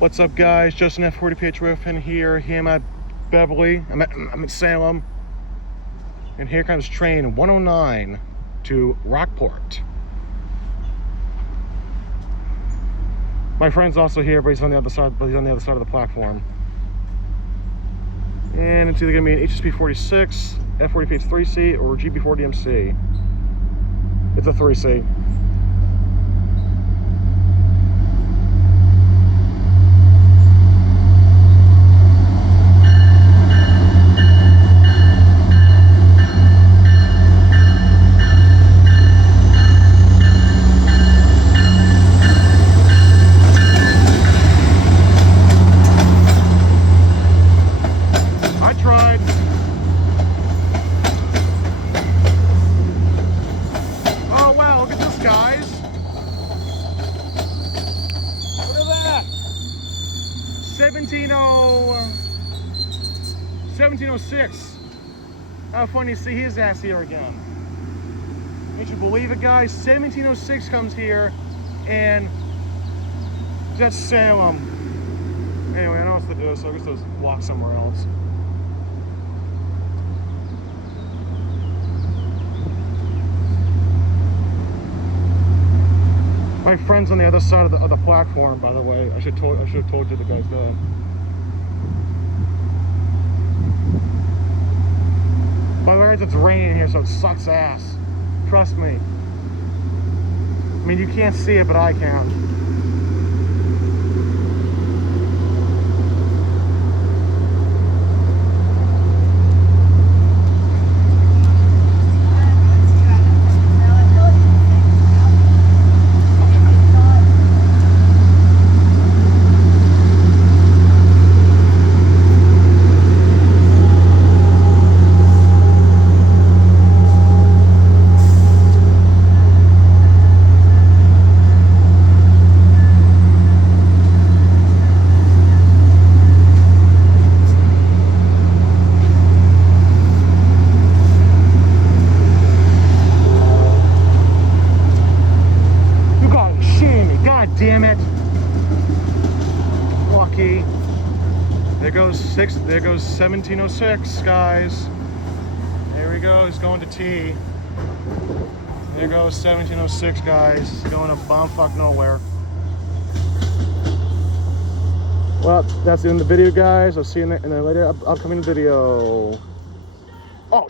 What's up, guys? Justin F40PH Roofing here. I'm at Beverly. I'm at Salem. And here comes train 109 to Rockport. My friend's also here, but he's on the other side. But he's on the other side of the platform. And it's either gonna be an HSP46, F40PH-3C, or GB4DMC. It's a 3C. Oh wow, look at this, guys. Look at that. 1706. How funny to see his ass here again. Can't you believe it, guys? 1706 comes here, and that's Salem. Anyway, I know what to do, so I guess I'll just walk somewhere else. My friend's on the other side of the platform, by the way. I should have told you the guys that. By the way, it's raining here, so it sucks ass. Trust me. I mean, you can't see it, but I can. Damn it. Lucky. There goes 1706, guys. There he goes, going to T. There goes 1706, guys. Going to bumfuck nowhere. Well, that's the end of the video, guys. I'll see you in the later upcoming video. Oh,